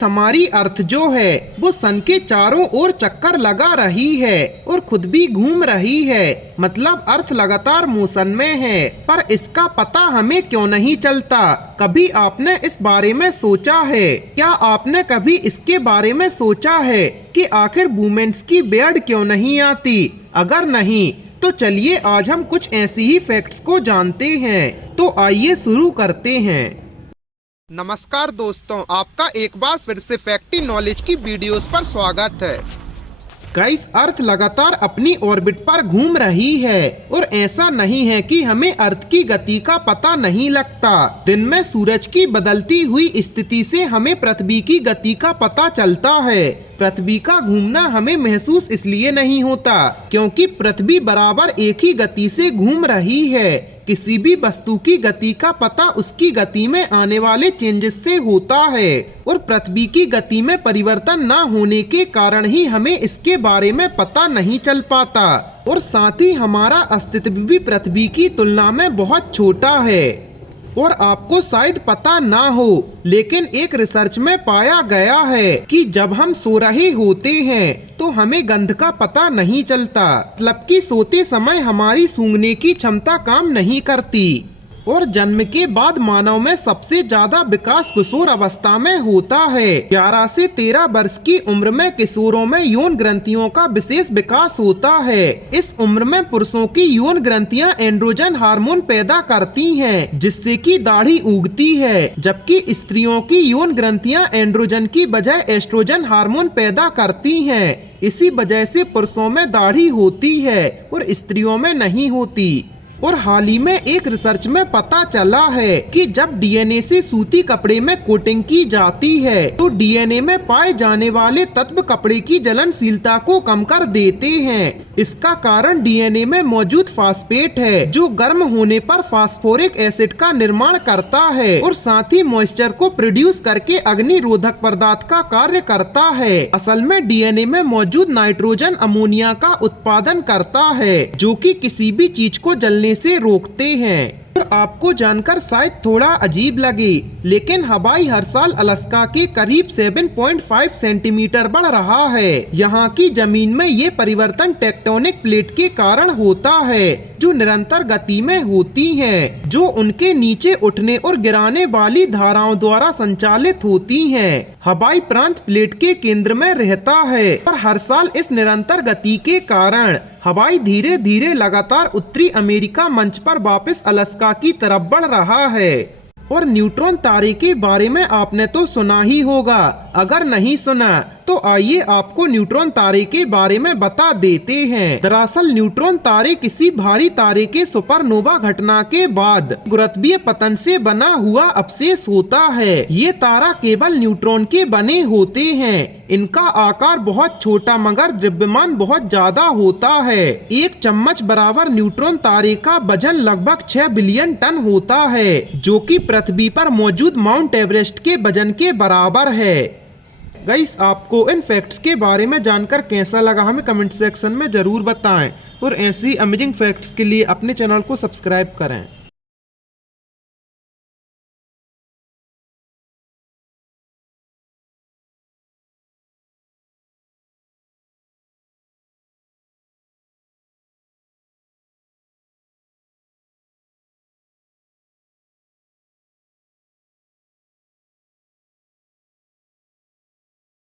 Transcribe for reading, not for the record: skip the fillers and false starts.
हमारी अर्थ जो है वो सन के चारों ओर चक्कर लगा रही है और खुद भी घूम रही है। मतलब अर्थ लगातार मोशन में है, पर इसका पता हमें क्यों नहीं चलता। कभी आपने इस बारे में सोचा है? क्या आपने कभी इसके बारे में सोचा है कि आखिर वुमेन्स की बेड क्यों नहीं आती? अगर नहीं तो चलिए आज हम कुछ ऐसी ही फैक्ट्स को जानते हैं। तो आइए शुरू करते हैं। नमस्कार दोस्तों, आपका एक बार फिर से फैक्टी नॉलेज की वीडियोस पर स्वागत है। गाइस, अर्थ लगातार अपनी ऑर्बिट पर घूम रही है और ऐसा नहीं है कि हमें अर्थ की गति का पता नहीं लगता। दिन में सूरज की बदलती हुई स्थिति से हमें पृथ्वी की गति का पता चलता है। पृथ्वी का घूमना हमें महसूस इसलिए नहीं होता क्योंकि पृथ्वी बराबर एक ही गति से घूम रही है। किसी भी वस्तु की गति का पता उसकी गति में आने वाले चेंजेस से होता है और पृथ्वी की गति में परिवर्तन न होने के कारण ही हमें इसके बारे में पता नहीं चल पाता। और साथ ही हमारा अस्तित्व भी पृथ्वी की तुलना में बहुत छोटा है। और आपको शायद पता ना हो, लेकिन एक रिसर्च में पाया गया है कि जब हम सो रहे होते हैं तो हमें गंध का पता नहीं चलता। मतलब कि सोते समय हमारी सूंघने की क्षमता काम नहीं करती। और जन्म के बाद मानव में सबसे ज्यादा विकास किशोर अवस्था में होता है। 11 से 13 वर्ष की उम्र में किशोरों में यौन ग्रंथियों का विशेष विकास होता है। इस उम्र में पुरुषों की यौन ग्रंथियां एंड्रोजन हार्मोन पैदा करती हैं, जिससे कि दाढ़ी उगती है, जबकि स्त्रियों की यौन ग्रंथियां एंड्रोजन की बजाय एस्ट्रोजन हार्मोन पैदा करती हैं। इसी वजह से पुरुषों में दाढ़ी होती है और स्त्रियों में नहीं होती। और हाल ही में एक रिसर्च में पता चला है कि जब डीएनए से सूती कपड़े में कोटिंग की जाती है तो डीएनए में पाए जाने वाले तत्व कपड़े की जलनशीलता को कम कर देते हैं। इसका कारण डीएनए में मौजूद फास्फेट है, जो गर्म होने पर फास्फोरिक एसिड का निर्माण करता है और साथ ही मॉइस्चर को प्रोड्यूस करके अग्निरोधक पदार्थ का कार्य करता है। असल में डीएनए में मौजूद नाइट्रोजन अमोनिया का उत्पादन करता है, जो कि किसी भी चीज को जलने से रोकते हैं। और आपको जानकर शायद थोड़ा अजीब लगे, लेकिन हवाई हर साल अलास्का के करीब 7.5 सेंटीमीटर बढ़ रहा है। यहाँ की जमीन में ये परिवर्तन टेक्टोनिक प्लेट के कारण होता है, जो निरंतर गति में होती हैं, जो उनके नीचे उठने और गिराने वाली धाराओं द्वारा संचालित होती हैं। हवाई प्रांत प्लेट के केंद्र में रहता है, पर हर साल इस निरंतर गति के कारण हवाई धीरे धीरे लगातार उत्तरी अमेरिका मंच पर वापस अलास्का की तरफ बढ़ रहा है। और न्यूट्रॉन तारे के बारे में आपने तो सुना ही होगा। अगर नहीं सुना तो आइए आपको न्यूट्रॉन तारे के बारे में बता देते हैं। दरअसल न्यूट्रॉन तारे किसी भारी तारे के सुपरनोवा घटना के बाद गुरुत्वीय पतन से बना हुआ अवशेष होता है। ये तारा केवल न्यूट्रॉन के बने होते हैं। इनका आकार बहुत छोटा मगर द्रव्यमान बहुत ज्यादा होता है। एक चम्मच बराबर न्यूट्रॉन तारे का वजन लगभग 6 बिलियन टन होता है, जो कि पृथ्वी पर मौजूद माउंट एवरेस्ट के वजन के बराबर है। गाइस, आपको इन फैक्ट्स के बारे में जानकर कैसा लगा हमें कमेंट सेक्शन में जरूर बताएं और ऐसी अमेजिंग फैक्ट्स के लिए अपने चैनल को सब्सक्राइब करें।